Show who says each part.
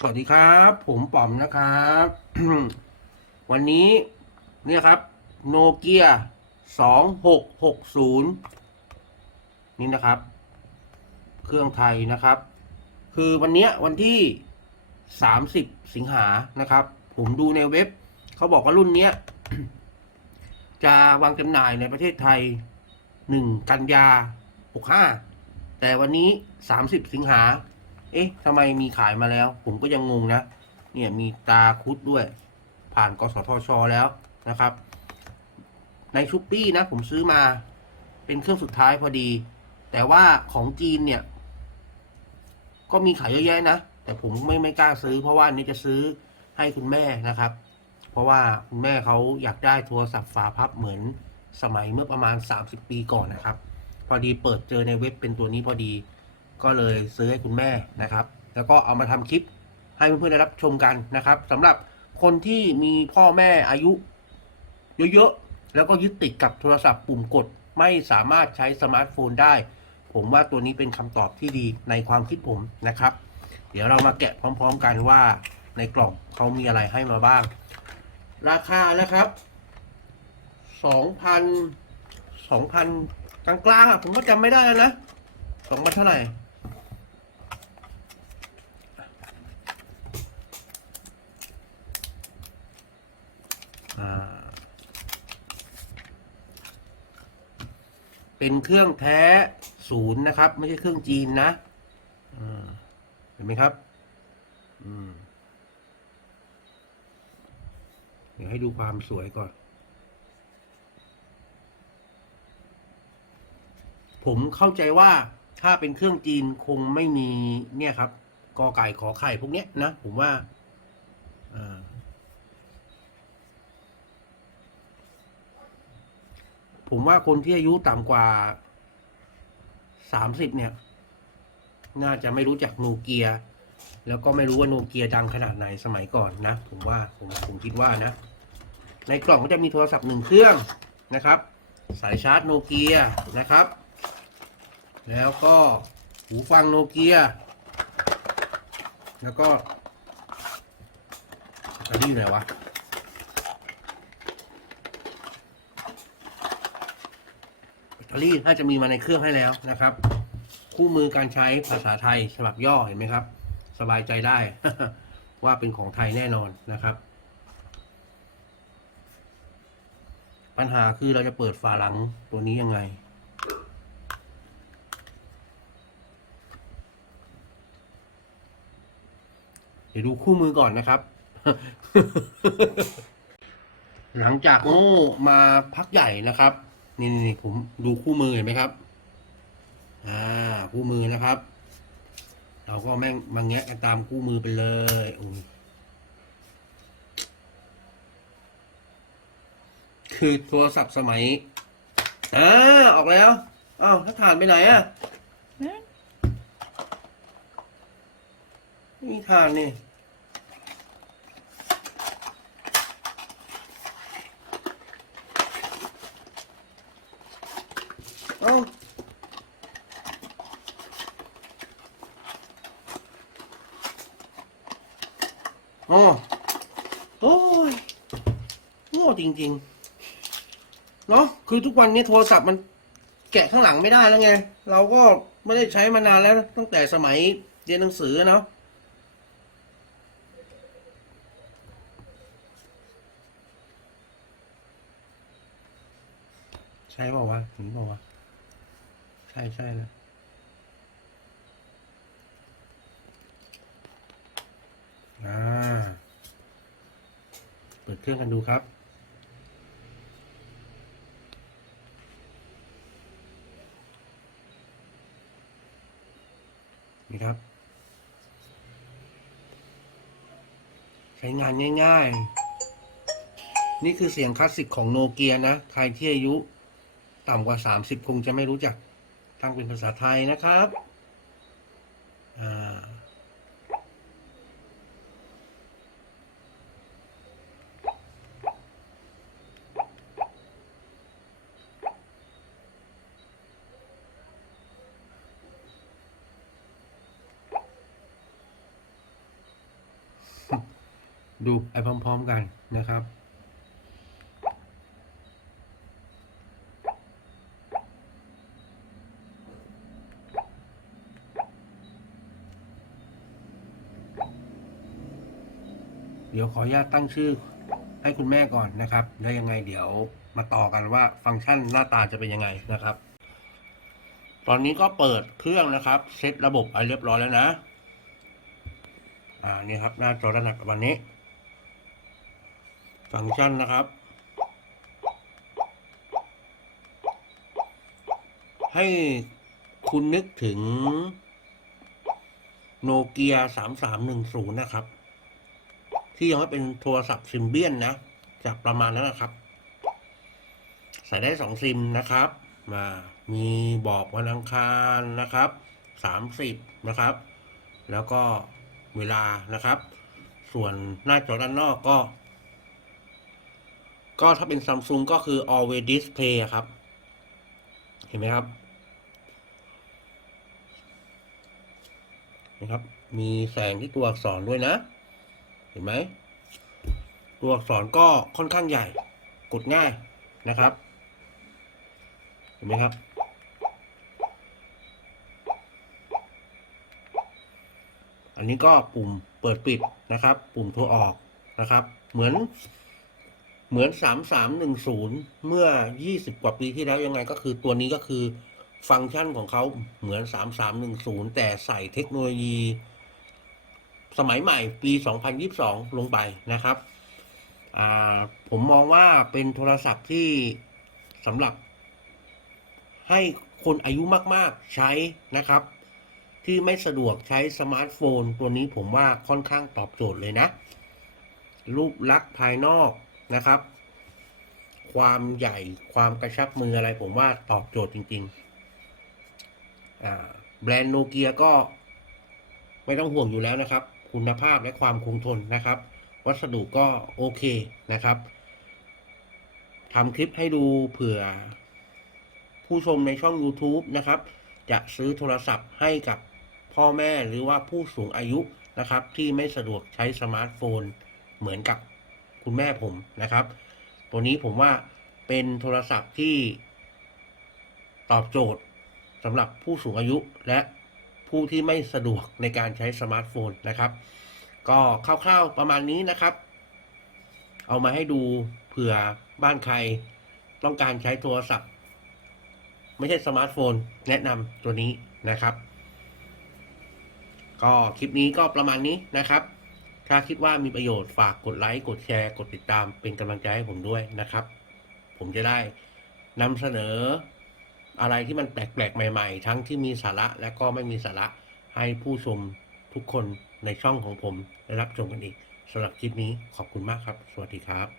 Speaker 1: สวัสดีครับ ผมป๋อมนะครับ วันนี้เนี่ยครับโนเกียสองหกหกศูนย์นี่นะครับ เครื่องไทยนะครับ คือวันเนี้ยวันที่สามสิบสิงหานะครับ ผมดูในเว็บ เขาบอกว่ารุ่นเนี้ย จะวางจำหน่ายในประเทศไทยหนึ่งกันยาหกห้าแต่วันนี้สามสิบสิงหา เอ๊ะทำไมมีขายมาแล้ว ผมก็ยังงงนะ เนี่ยมีตาคุดด้วย ผ่านกสทช แล้วนะครับ ในชุปปี้นะ ผมซื้อมาเป็นเครื่องสุดท้ายพอดี แต่ว่าของจีนเนี่ย ก็มีขายเยอะแยะนะ แต่ผมไม่ไม่กล้าซื้อ เพราะว่านนี้จะซื้อให้คุณแม่นะครับ เพราะว่าคุณแม่เขาอยากได้โทรศัพท์ฝาพับเหมือนสมัยเมื่อประมาณ 30 ปีก่อนนะครับ พอดีเปิดเจอในเว็บเป็นตัวนี้พอดี ก็เลยซื้อให้คุณแม่นะครับ แล้วก็เอามาทำคลิปให้เพื่อนๆได้รับชมกันนะครับสำหรับคนที่มีพ่อแม่อายุเยอะๆ แล้วก็ยึดติดกับโทรศัพท์ปุ่มกดไม่สามารถใช้สมาร์ทโฟนได้ ผมว่าตัวนี้เป็นคำตอบที่ดีในความคิดผมนะครับ เดี๋ยวเรามาแกะพร้อม ๆ กันว่าในกล่องเขามีอะไรให้มาบ้าง ราคานะครับสองพันสองพันกลางๆอะผมก็จำไม่ได้แล้วนะสองพันเท่าไหร่ เป็นเครื่องแท้ศูนย์นะครับ ไม่ใช่เครื่องจีนนะเห็นไหมครับเดี๋ยวให้ดูความสวยก่อน ผมเข้าใจว่าถ้าเป็นเครื่องจีนคงไม่มีเนี่ยครับกอไก่ขอไข่พวกเนี้ยนะ ผมว่าอ่า ผมว่าคนที่อายุต่ำกว่าสามสิบเนี่ย น่าจะไม่รู้จักโนเกีย แล้วก็ไม่รู้ว่าโนเกียดังขนาดไหนสมัยก่อนนะ ผมว่าผมผมคิดว่านะ ในกล่องก็จะมีโทรศัพท์หนึ่งเครื่องนะครับ สายชาร์จโนเกียนะครับ แล้วก็หูฟังโนเกีย แล้วก็อันนี้อยู่ไหนวะ แบ ตเตอรี่น่าจะมีมาในเครื่องให้แล้วนะครับ คู่มือการใช้ภาษาไทยฉบับย่อเห็นไหมครับ สบายใจได้ ว่าเป็นของไทยแน่นอนนะครับ ปัญหาคือเราจะเปิดฝาหลังตัวนี้ยังไงเดี๋ยวดูคู่มือก่อนนะครับ หลังจากโอ้มาพักใหญ่นะครับ นี่นี่นี่ผมดูคู่มือเห็นไหมครับ อ่า คู่มือนะครับ เราก็แม่งมาแงะกันตามคู่มือไปเลยอุ้ยคือโทรศัพท์สมัยอ่าออกแล้วอ้าวถ้าถ่านไปไหนอะไม่มีถ่านนี่ อ้าโอ้โอ้ยโง่จริงๆ เนาะคือทุกวันนี้โทรศัพท์มันแกะข้างหลังไม่ได้แล้วไง เราก็ไม่ได้ใช้มานานแล้ว ตั้งแต่สมัยเรียนหนังสือเนาะใช่เปล่าวะถึงเปล่า ช่ใช่นะอ่า เปิดเครื่องกันดูครับ นี่ครับ ใช้งานง่าย ๆ นี่คือเสียงคลาสสิกของโนเกียนะ ใครที่อายุต่ำกว่าสามสิบคงจะไม่รู้จัก ตั้งเป็นภาษาไทยนะครับดูไปพร้อม ๆ กันนะครับ ดี๋ยวขออนุญาตตั้งชื่อให้คุณแม่ก่อนนะครับ แล้วยังไงเดี๋ยวมาต่อกันว่าฟังก์ชันหน้าตาจะเป็นยังไงนะครับ ตอนนี้ก็เปิดเครื่องนะครับ เซตระบบไปเรียบร้อยแล้วนะ อ่านี่ครับหน้าจอระดับประมาณนี้ ฟังก์ชันนะครับ ให้คุณนึกถึงโนเกียสามสามหนึ่งศูนย์นะครับ ที่ยังไม่เป็นโทรศัพท์ซิมเบียนนะจากประมาณนั้นนะครับ ใส่ได้สองซิมนะครับ มามีบอกวันอังคารนะครับสามสิบนะครับ แล้วก็เวลานะครับ ส่วนหน้าจอด้านนอกก็ ก็ถ้าเป็นซัมซุงก็คือ always display ครับ เห็นไหมครับนะครับ มีแสงที่ตัวอักษรด้วยนะ ห็นไหมตัวอักษรก็ค่อนข้างใหญ่ กดง่ายนะครับ เห็นไหมครับ อันนี้ก็ปุ่มเปิดปิดนะครับ ปุ่มโทรออกนะครับ เหมือนเหมือนสามสามหนึ่งศูนย์เมื่อยี่สิบกว่าปีที่แล้วยังไงก็คือตัวนี้ก็คือฟังก์ชันของเขาเหมือนสามสามหนึ่งศูนย์แต่ใส่เทคโนโลยี สมัยใหม่ปี 2022 ลงไปนะครับผมมองว่าเป็นโทรศัพท์ที่สำหรับ ให้คนอายุมาก ๆ ใช้นะครับ ที่ไม่สะดวกใช้สมาร์ทโฟน ตัวนี้ผมว่าค่อนข้างตอบโจทย์เลยนะ รูปลักษณ์ภายนอกนะครับ ความใหญ่ความกระชับมืออะไรผมว่าตอบโจทย์จริงๆแบรนด์โนเกียก็ไม่ต้องห่วงอยู่แล้วนะครับ คุณภาพและความคงทนนะครับ วัสดุก็โอเคนะครับทำคลิปให้ดูเผื่อ ผู้ชมในช่อง YouTube นะครับ จะซื้อโทรศัพท์ให้กับพ่อแม่หรือว่าผู้สูงอายุนะครับ ที่ไม่สะดวกใช้สมาร์ทโฟน เหมือนกับคุณแม่ผมนะครับ ตัวนี้ผมว่าเป็นโทรศัพท์ที่ตอบโจทย์สำหรับผู้สูงอายุและ ผู้ที่ไม่สะดวกในการใช้สมาร์ทโฟนนะครับ ก็คร่าวๆประมาณนี้นะครับ เอามาให้ดูเผื่อบ้านใครต้องการใช้โทรศัพท์ ไม่ใช่สมาร์ทโฟน แนะนำตัวนี้นะครับ ก็คลิปนี้ก็ประมาณนี้นะครับ ถ้าคิดว่ามีประโยชน์ฝากกดไลค์ กดแชร์ กดติดตามเป็นกำลังใจให้ผมด้วยนะครับ ผมจะได้นำเสนอ อะไรที่มันแปลกๆ ใหม่ๆ ทั้งที่มีสาระและก็ไม่มีสาระให้ผู้ชมทุกคนในช่องของผมได้รับชมกันอีกสำหรับคลิปนี้ขอบคุณมากครับ สวัสดีครับ